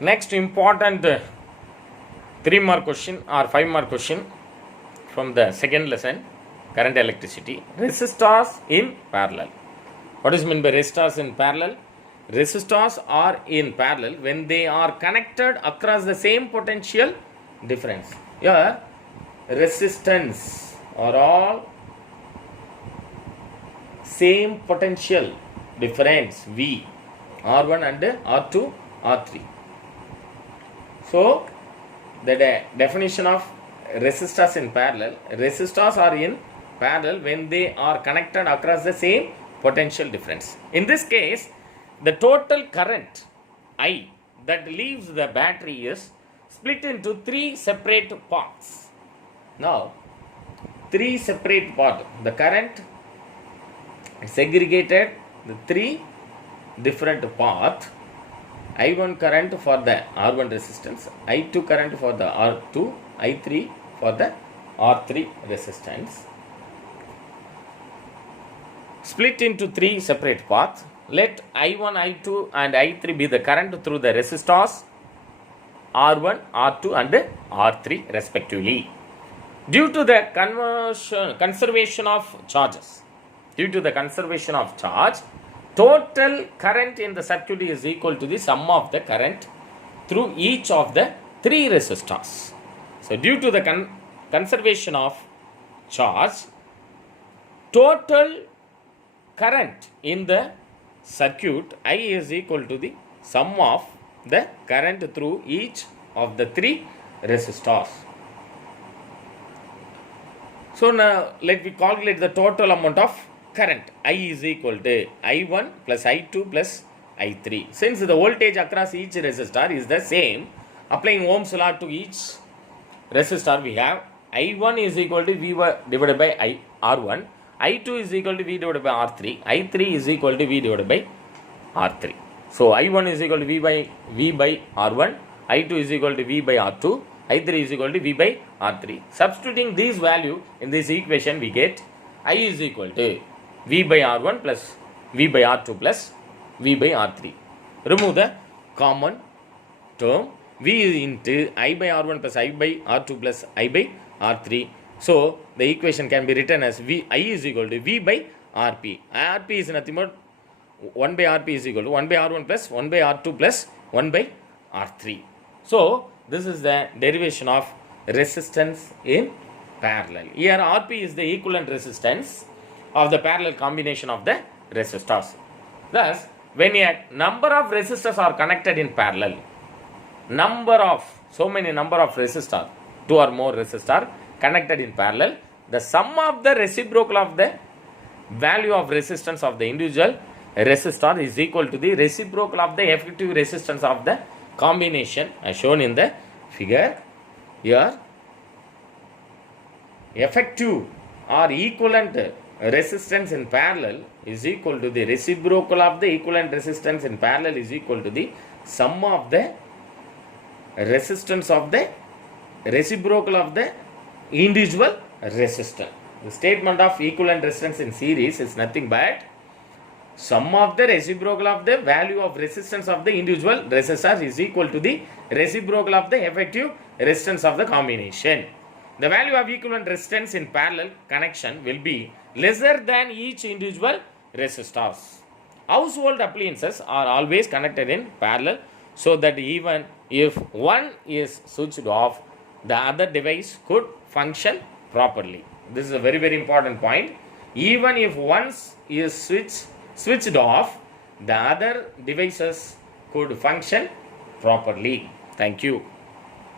Next important 3-mark question or 5-mark question from the second lesson, current electricity. Resistors in parallel. What is meant by resistors in parallel? Resistors are in parallel when they are connected across the same potential difference. Here, resistance are all same potential difference V, R1 and R2, R3. So, the definition of resistors in parallel, resistors are in parallel when they are connected across the same potential difference. In this case, the total current I that leaves the battery is split into 3 separate parts. Now, 3 separate parts. The current segregated the 3 different paths. I1 current for the R1 resistance, I2 current for the R2, I3 for the R3 resistance. Split into 3 separate paths. Let I1, I2 and I3 be the current through the resistors R1, R2 and R3 respectively. Due to the conservation of charges, total current in the circuit is equal to the sum of the current through each of the 3 resistors. So, due to the conservation of charge, total current in the circuit I is equal to the sum of the current through each of the 3 resistors. So, now let me calculate the total amount of current. I is equal to I1 plus I2 plus I3. Since the voltage across each resistor is the same, applying Ohm's law to each resistor, we have I1 is equal to V divided by R1, I2 is equal to V divided by R3, I3 is equal to V divided by R3. So, I1 is equal to V by R1, I2 is equal to V by R2, I3 is equal to V by R3. Substituting these value in this equation, we get I is equal to V by R1 plus V by R2 plus V by R3. Remove the common term V into I by R1 plus I by R2 plus I by R3. So, the equation can be written as I is equal to V by Rp. Rp is nothing but 1 by Rp is equal to 1 by R1 plus 1 by R2 plus 1 by R3. So, this is the derivation of resistance in parallel. Here Rp is the equivalent resistance of the parallel combination of the resistors. Thus, when a number of resistors are connected in parallel, so many number of resistors, 2 or more resistors connected in parallel, the sum of the reciprocal of the value of resistance of the individual resistor is equal to the reciprocal of the effective resistance of the combination as shown in the figure. Here, effective or equivalent resistance in parallel is equal to the reciprocal of the equivalent resistance in parallel is equal to the sum of the resistance of the reciprocal of the individual resistor. The statement of equivalent resistance in series is nothing but sum of the reciprocal of the value of resistance of the individual resistor is equal to the reciprocal of the effective resistance of the combination. The value of equivalent resistance in parallel connection will be lesser than each individual resistors. Household appliances are always connected in parallel so that even if one is switched off, the other device could function properly. This is a very, very important point. Even if one is switched off, the other devices could function properly. Thank you.